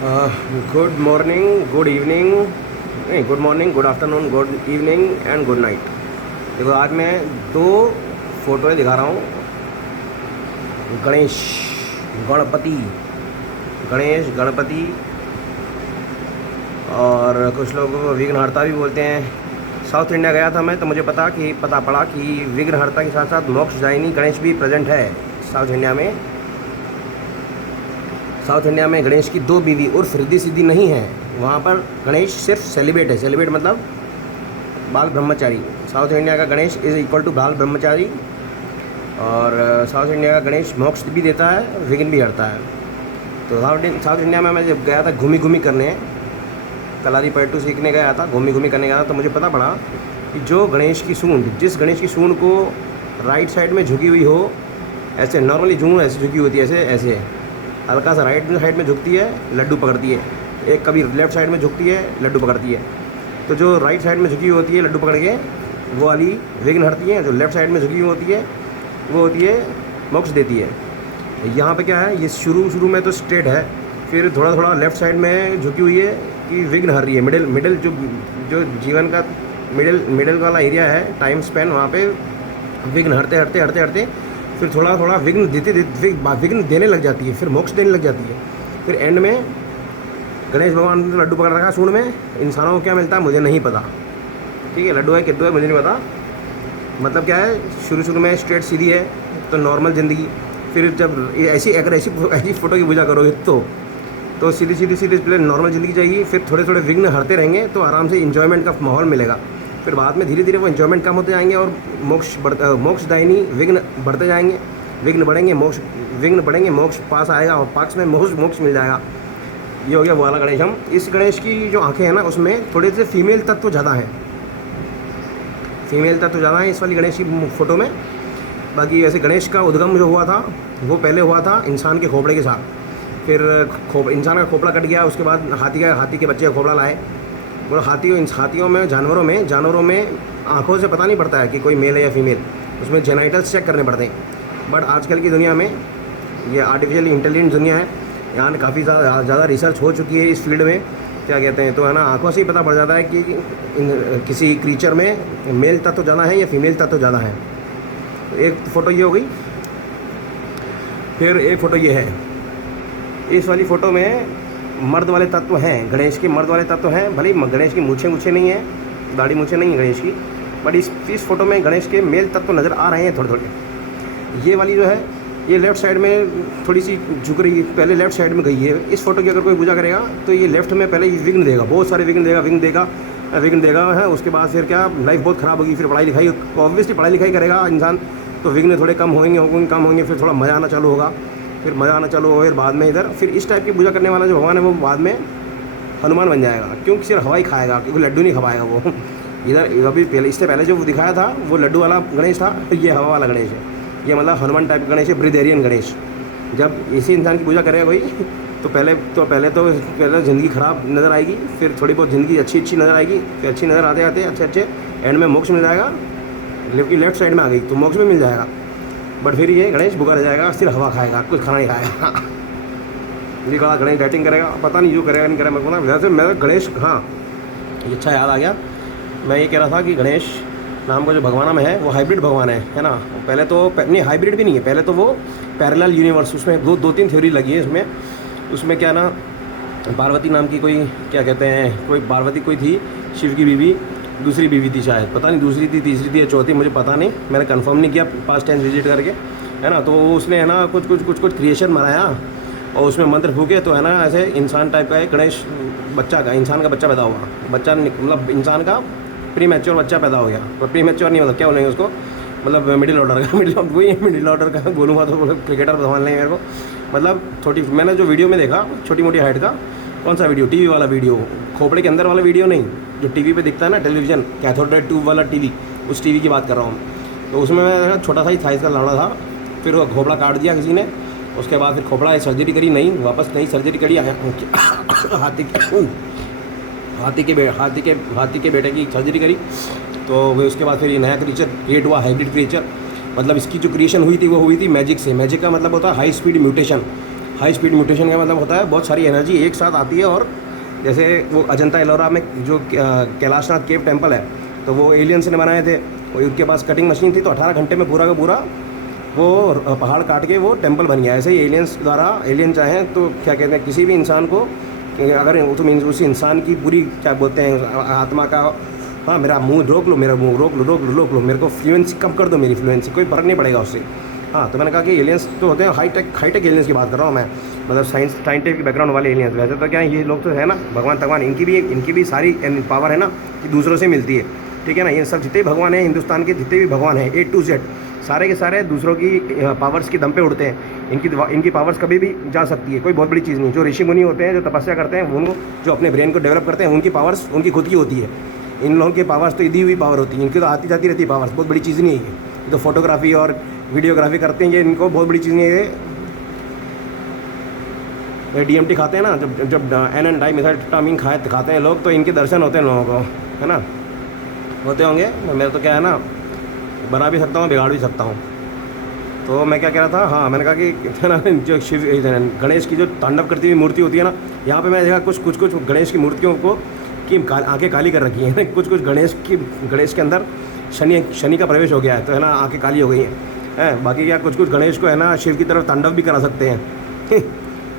Good morning, good evening, नहीं good morning, good afternoon, good evening and good night. देखो आज मैं दो फोटोएं दिखा रहा हूँ। गणेश गणपति, गणेश गणपति, और कुछ लोग विघ्नहर्ता भी बोलते हैं। साउथ इंडिया गया था मैं तो मुझे पता पड़ा कि विघ्नहर्ता के साथ साथ मोक्षदायिनी गणेश भी प्रेजेंट है साउथ इंडिया में। साउथ इंडिया में गणेश की दो बीवी उर्फ रिद्धि सिद्धि नहीं है। वहाँ पर गणेश सिर्फ सेलिब्रेट है। सेलिब्रेट मतलब बाल ब्रह्मचारी। साउथ इंडिया का गणेश इज़ इक्वल टू बाल ब्रह्मचारी। और साउथ इंडिया का गणेश मोक्ष भी देता है, विघ्न भी हरता है। तो साउथ इंडिया में मैं जब गया था घूमी करने, कलारी पलटू सीखने गया था, घूमी करने गया था, तो मुझे पता पड़ा कि जो गणेश की सूंड, जिस गणेश की सूंड को राइट साइड में झुकी हुई हो, ऐसे नॉर्मली जून ऐसे झुकी होती है, ऐसे हल्का सा राइट साइड में झुकती है, लड्डू पकड़ती है। एक कभी लेफ़्ट साइड में झुकती है, लड्डू पकड़ती है। तो जो राइट साइड में झुकी हुई होती है लड्डू पकड़ के, वो वाली विघ्न हरती है। जो लेफ़्ट साइड में झुकी हुई होती है वो होती है मोक्ष देती है। यहाँ पे क्या है, ये शुरू में तो स्ट्रेट है, फिर थोड़ा लेफ़्ट साइड में झुकी हुई है कि विघ्न हर रही है। मिडिल जो जीवन का मिडिल वाला एरिया है, टाइम स्पेन, वहाँ पे विघ्न हरते फिर थोड़ा विघ्न देने लग जाती है, फिर मोक्ष देने लग जाती है। फिर एंड में गणेश भगवान ने लड्डू पकड़ रखा सूंड में। इंसानों को क्या मिलता है मुझे नहीं पता, ठीक है, लड्डू है किड्डू है मुझे नहीं पता। मतलब क्या है, शुरू में स्ट्रेट सीधी है तो नॉर्मल ज़िंदगी। फिर जब अगर ऐसी फ़ोटो की पूजा करोगे तो सीधी नॉर्मल ज़िंदगी चाहिए। फिर थोड़े विघ्न हरते रहेंगे तो आराम से इन्जॉयमेंट का माहौल मिलेगा। फिर बाद में धीरे वो इन्जॉयमेंट कम होते जाएंगे और मोक्षदायिनी विघ्न बढ़ते जाएंगे। विघ्न बढ़ेंगे, मोक्ष पास आएगा और पास में मोक्ष मिल जाएगा। ये हो गया वो वाला गणेश। हम इस गणेश की जो आंखें हैं ना, उसमें थोड़े से फीमेल तत्व ज़्यादा हैं, इस वाली गणेश की फ़ोटो में। बाकी वैसे गणेश का उद्गम जो हुआ था वो पहले हुआ था इंसान के खोपड़े के साथ। फिर इंसान का खोपड़ा कट गया, उसके बाद हाथी के बच्चे का खोपड़ा लाए। मतलब हाथियों में जानवरों में आँखों से पता नहीं पड़ता है कि कोई मेल है या फीमेल, उसमें जेनाइटल्स चेक करने पड़ते हैं। बट आजकल की दुनिया में ये आर्टिफिशियल इंटेलिजेंस दुनिया है, यहाँ काफ़ी ज़्यादा रिसर्च हो चुकी है इस फील्ड में, क्या कहते हैं, तो है ना, आँखों से ही पता पड़ जाता है कि किसी क्रीचर में मेल तत्व ज़्यादा है या फीमेल तत्व ज़्यादा है। एक फ़ोटो ये हो गई। फिर एक फ़ोटो ये है। इस वाली फ़ोटो में मर्द वाले तत्व हैं, गणेश के मर्द वाले तत्व हैं। भले ही गणेश की मूछें नहीं है, दाढ़ी मूछें नहीं है गणेश की, बट इस फ़ोटो में गणेश के मेल तत्व नज़र आ रहे हैं थोड़े। ये वाली जो है ये लेफ़्ट साइड में थोड़ी सी झुक रही है, पहले लेफ़्ट साइड में गई है। इस फोटो की अगर कोई पूजा करेगा तो ये लेफ़्ट में पहले विघ्न देगा, बहुत सारे विघ्न देगा है। उसके बाद फिर क्या, लाइफ बहुत ख़राब होगी। फिर पढ़ाई लिखाई, ऑब्वियसली पढ़ाई लिखाई करेगा इंसान तो विघ्न थोड़े कम होंगे, फिर थोड़ा मज़ा आना चालू होगा। फिर बाद में इधर फिर इस टाइप की पूजा करने वाला जो भगवान है वो बाद में हनुमान बन जाएगा, क्योंकि सिर्फ हवा ही खाएगा, क्योंकि लड्डू नहीं खवाएगा वो। इधर अभी इससे पहले जो दिखाया था वो लड्डू वाला गणेश था, ये हवा वाला गणेश है। ये मतलब हनुमान टाइप का गणेश है, ब्रिदेरियन गणेश। जब इसी इंसान की पूजा करेगा कोई तो पहले ज़िंदगी ख़राब नज़र आएगी, फिर थोड़ी बहुत ज़िंदगी अच्छी नज़र आएगी, फिर अच्छी नज़र आते अच्छे एंड में मोक्ष मिल जाएगा। लेफ्ट साइड में आ गई तो मोक्ष में मिल जाएगा। बट फिर ये गणेश भूखा रह जाएगा, सिर्फ हवा खाएगा, कुछ खाना नहीं खाएगा। ये कहा गणेश डाइटिंग करेगा, पता नहीं जो करेगा नहीं करेगा मेरे को ना। वैसे मैं गणेश, हाँ ये अच्छा याद आ गया, मैं ये कह रहा था कि गणेश नाम का जो भगवान में है वो हाइब्रिड भगवान है ना। पहले तो नहीं, हाइब्रिड भी नहीं है, पहले तो वो पैरेलल यूनिवर्स, उसमें दो तीन थ्योरी लगी है उसमें क्या ना, पार्वती नाम की कोई, क्या कहते हैं, कोई पार्वती कोई थी, शिव की बीवी, दूसरी बीवी थी शायद, पता नहीं दूसरी थी, तीसरी थी या चौथी, मुझे पता नहीं, मैंने कंफर्म नहीं किया पास्ट टेंस विजिट करके, है ना। तो उसने है ना कुछ क्रिएशन बनाया और उसमें मंत्र फूके, तो है ना ऐसे इंसान टाइप का एक गणेश इंसान का बच्चा पैदा हुआ। बच्चा मतलब इंसान का प्री मैच्योर बच्चा पैदा हो गया। और प्री मैच्योर नहीं, मतलब क्या बोलेंगे उसको, मतलब मिडिल ऑर्डर का बोलूँगा तो क्रिकेटर संभाल लेंगे मेरे को। मतलब मैंने जो वीडियो में देखा छोटी मोटी हाइट का, कौन सा वीडियो, टीवी वाला वीडियो, खोपड़े के अंदर वाला वीडियो नहीं, जो टीवी पे दिखता है ना, टेलीविज़न कैथोड ट्यूब वाला टीवी, उस टीवी की बात कर रहा हूँ। तो उसमें मैं छोटा सा ही साइज़ का लौड़ा था, फिर वो खोपड़ा काट दिया किसी ने, उसके बाद फिर खोपड़ा सर्जरी करी, नहीं वापस नहीं सर्जरी करी, हाथी के बेटे की सर्जरी करी। तो वो उसके बाद फिर ये नया क्रीचर क्रिएट हुआ, हाइब्रिड क्रीचर। मतलब इसकी जो क्रिएशन हुई थी वो हुई थी मैजिक से। मैजिक का मतलब होता है high speed mutation. High speed mutation का मतलब होता है बहुत सारी एनर्जी एक साथ आती है, और जैसे वो अजंता एलोरा में जो कैलाशनाथ केव टेम्पल है, तो वो एलियंस ने बनाए थे, और उनके पास कटिंग मशीन थी, तो 18 घंटे में पूरा का पूरा वो पहाड़ काट के वो टेम्पल बन गया। ऐसे ही एलियंस द्वारा, एलियन चाहें तो क्या कहते हैं, किसी भी इंसान को अगर तुम उस इंसान की पूरी क्या बोलते हैं आत्मा का, हाँ मेरा मुंह रोक लो, मेरा मुंह रोक लो, मेरे को फ्लुएंसी कम कर दो, मेरी फ्लुएंसी, कोई फ़र्क नहीं पड़ेगा उससे। हाँ, तो मैंने कहा कि एलियंस तो होते हैं हाईटेक एलियंस की बात कर रहा हूँ मैं, मतलब साइंटिफिक बैकग्राउंड वाले एलियंस। वैसे तो क्या है, ये लोग तो है ना भगवान, इनकी भी सारी पावर है ना कि दूसरों से मिलती है, ठीक है ना। ये सब जितने भी भगवान हैं हिंदुस्तान के, जितने भी भगवान हैं A to Z, सारे के सारे दूसरों की पावर्स की दम पे उड़ते हैं। इनकी पावर्स कभी भी जा सकती है, कोई बहुत बड़ी चीज़ नहीं। जो ऋषि मुनि होते हैं, जो तपस्या करते हैं, उनको जो अपने ब्रेन को डेवलप करते हैं, उनकी पावर्स उनकी खुद की होती है। इन लोगों की पावर्स तो दी हुई पावर होती है, इनकी तो आती जाती रहती है पावर्स, बहुत बड़ी चीज़ नहीं है ये। तो फोटोग्राफी और वीडियोग्राफी करते हैं, ये इनको बहुत बड़ी चीज़ नहीं है। ये DMT खाते हैं ना, जब NN डाइमिथाइलट्रिप्टामाइन खाते हैं लोग, तो इनके दर्शन होते हैं लोगों को, है ना, होते होंगे। मेरा तो क्या है ना, बना भी सकता हूँ, बिगाड़ भी सकता हूँ। तो मैं क्या कह रहा था, हाँ मैंने कहा कि है ना, जो शिव गणेश की जो तांडव करती हुई मूर्ति होती है ना, यहाँ पे मैं देखा कुछ गणेश की मूर्तियों को की आँखें काली कर रखी हैं। कुछ गणेश के अंदर शनि का प्रवेश हो गया है, तो है ना आँखें काली हो गई हैं। बाकी क्या कुछ गणेश को है ना शिव की तरफ तांडव भी करा सकते हैं।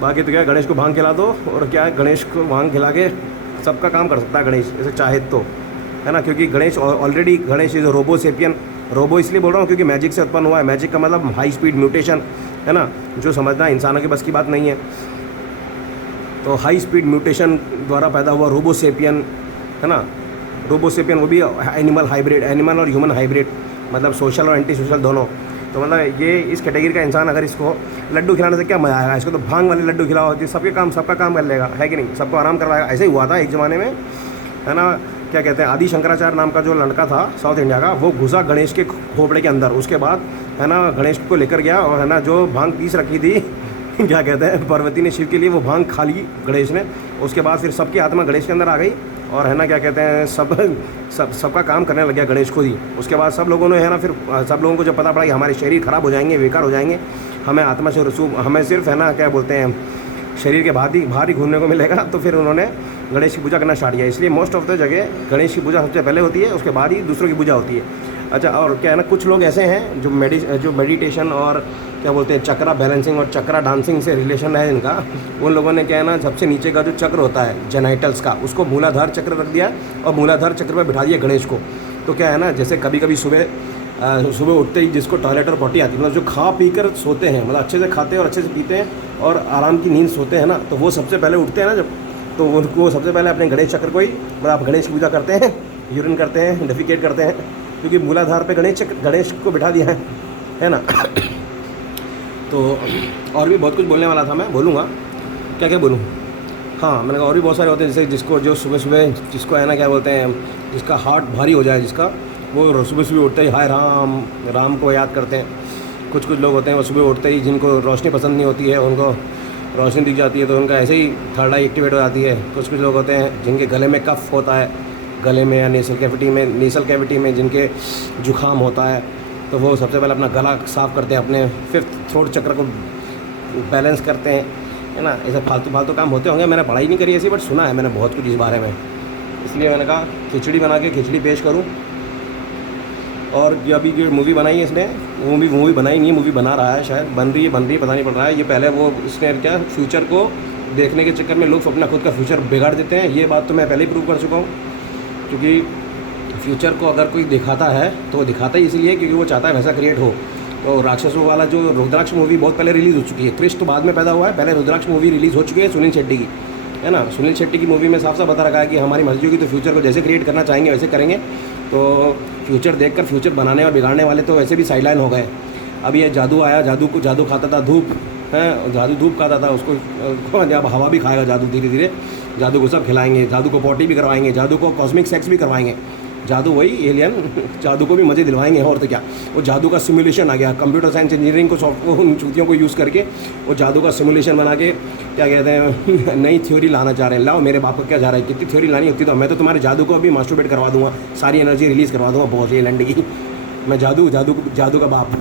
बाकी तो क्या गणेश को भांग खिला दो, और क्या है गणेश को भांग खिला के सबका काम कर सकता है गणेश, ऐसे चाहे तो, है ना। क्योंकि Ganesh already Ganesh is robo sapien. Robo इसलिए बोल रहा हूँ क्योंकि मैजिक से उत्पन्न हुआ है। मैजिक का मतलब हाई स्पीड म्यूटेशन, है ना, जो समझना इंसानों के बस की बात नहीं है। तो हाई स्पीड म्यूटेशन द्वारा पैदा हुआ रोबो सेपियन, है ना। रोबो सेपियन वो भी एनिमल हाइब्रिड, एनिमल और ह्यूमन हाइब्रिड, मतलब सोशल और एंटी सोशल दोनों। तो मतलब ये इस कैटेगरी का इंसान, अगर इसको लड्डू खिलाने से क्या मज़ा आएगा, इसको तो भांग वाले लड्डू खिलाओ, जो सबका काम कर लेगा, है कि नहीं, सबको आराम करवाएगा। ऐसे ही हुआ था एक ज़माने में, है ना। क्या कहते हैं, आदि शंकराचार्य नाम का जो लड़का था साउथ इंडिया का, वो घुसा गणेश के खोपड़े के अंदर। उसके बाद है ना गणेश को लेकर गया, और है ना जो भांग पीस रखी थी क्या कहते हैं, पार्वती ने शिव के लिए वो भांग खा ली गणेश ने। उसके बाद फिर सबकी आत्मा गणेश के अंदर आ गई, और है ना क्या कहते हैं, सबका काम करने लग गया गणेश खुद ही। उसके बाद सब लोगों ने है ना, फिर सब लोगों को जब पता पड़ा कि हमारे शरीर ख़राब हो जाएंगे, बेकार हो जाएंगे, हमें आत्मा से रसूख, हमें सिर्फ है ना क्या बोलते हैं शरीर के बाहर ही घूमने को मिलेगा, तो फिर उन्होंने गणेश की पूजा करना स्टार्ट किया। इसलिए मोस्ट ऑफ द जगह गणेश की पूजा सबसे पहले होती है, उसके बाद ही दूसरों की पूजा होती है। अच्छा, और क्या है ना, कुछ लोग ऐसे हैं जो मेडिटेशन और क्या बोलते हैं चक्रा बैलेंसिंग और चक्रा डांसिंग से रिलेशन है इनका। उन लोगों ने क्या है ना, सबसे नीचे का जो चक्र होता है जेनाइटल्स का, उसको मूलाधार चक्र रख दिया, और मूलाधार चक्र पर बिठा दिया गणेश को। तो क्या है ना, जैसे कभी कभी सुबह उठते ही जिसको टॉयलेट और पॉटी आती है, मतलब जो खा पी कर सोते हैं, मतलब अच्छे से खाते हैं और अच्छे से पीते हैं और आराम की नींद सोते हैं ना, तो वो सबसे पहले उठते हैं ना जब, तो उनको सबसे पहले अपने गणेश चक्र को ही, मतलब आप गणेश की पूजा करते हैं, यूरिन करते हैं, डेफिकेट करते हैं, क्योंकि मूलाधार पे गणेश को बिठा दिया है ना। तो और भी बहुत कुछ बोलने वाला था, मैं बोलूँगा, क्या बोलूँ। हाँ, मैंने कहा और भी बहुत सारे होते हैं, जैसे जो सुबह जिसको है ना क्या बोलते हैं, जिसका हार्ट भारी हो जाए, जिसका वो सुबह उठते ही हाय राम को याद करते हैं। कुछ लोग होते हैं वो सुबह उठते ही, जिनको रोशनी पसंद नहीं होती है, उनको रोशनी दिख जाती है तो उनका ऐसे ही थर्ड आई एक्टिवेट हो जाती है। कुछ लोग होते हैं जिनके गले में कफ होता है, गले में या नेसल कैविटी में जिनके जुखाम होता है, तो वो सबसे पहले अपना गला साफ़ करते हैं, अपने 5th थ्रोट चक्र को बैलेंस करते हैं, है ना। ऐसे फालतू काम होते होंगे, मैंने पढ़ाई नहीं करी ऐसी, बट सुना है मैंने बहुत कुछ इस बारे में, इसलिए मैंने कहा खिचड़ी बना के खिचड़ी पेश करूँ। और जो अभी जो मूवी बनाई है इसने, वो भी मूवी बनाई नहीं है, मूवी बना रहा है, शायद बन रही है पता नहीं पड़ रहा है। ये पहले वो इसने क्या फ्यूचर को देखने के चक्कर में लोग अपना खुद का फ्यूचर बिगाड़ देते हैं। ये बात तो मैं पहले ही प्रूव कर चुका हूँ, क्योंकि फ्यूचर को अगर कोई दिखाता है तो दिखाता ही इसलिए क्योंकि वो चाहता है वैसा क्रिएट हो। तो राक्षसों वाला जो रुद्राक्ष मूवी बहुत पहले रिलीज़ हो चुकी है, क्रिश तो बाद में पैदा हुआ है, पहले रुद्राक्ष मूवी रिलीज़ हो चुकी है सुनील शेट्टी की, है ना। सुनील शेट्टी की मूवी में साफ साफ बता रखा है कि हमारी मर्जी होगी तो फ्यूचर को जैसे क्रिएट करना चाहेंगे वैसे करेंगे। तो फ्यूचर देखकर फ्यूचर बनाने और बिगाड़ने वाले तो वैसे भी साइडलाइन हो गए। अब ये जादू आया, जादू खाता था, धूप है, जादू धूप खाता था, उसको अब हवा भी खाएगा जादू, धीरे धीरे जादू को सब खिलाएंगे, जादू को पॉटी भी करवाएंगे, जादू को कॉस्मिक सेक्स भी करवाएंगे, जादू वही एलियन, जादू को भी मज़े दिलवाएंगे। और तो क्या, वो जादू का सिमुलेशन आ गया, कंप्यूटर साइंस इंजीनियरिंग को उन चूतियों को यूज़ करके वो जादू का सिमुलेशन बना के क्या कहते हैं नई थ्योरी लाना चाह रहे हैं। लाओ, मेरे बाप को क्या जा रहा है, कितनी थ्योरी लानी होती तो मैं तो तुम्हारे जादू को अभी मास्टरबेट करवा दूंगा, सारी एनर्जी रिलीज़ करवा दूंगा बहुत ये लंड की। मैं जादू का बाप।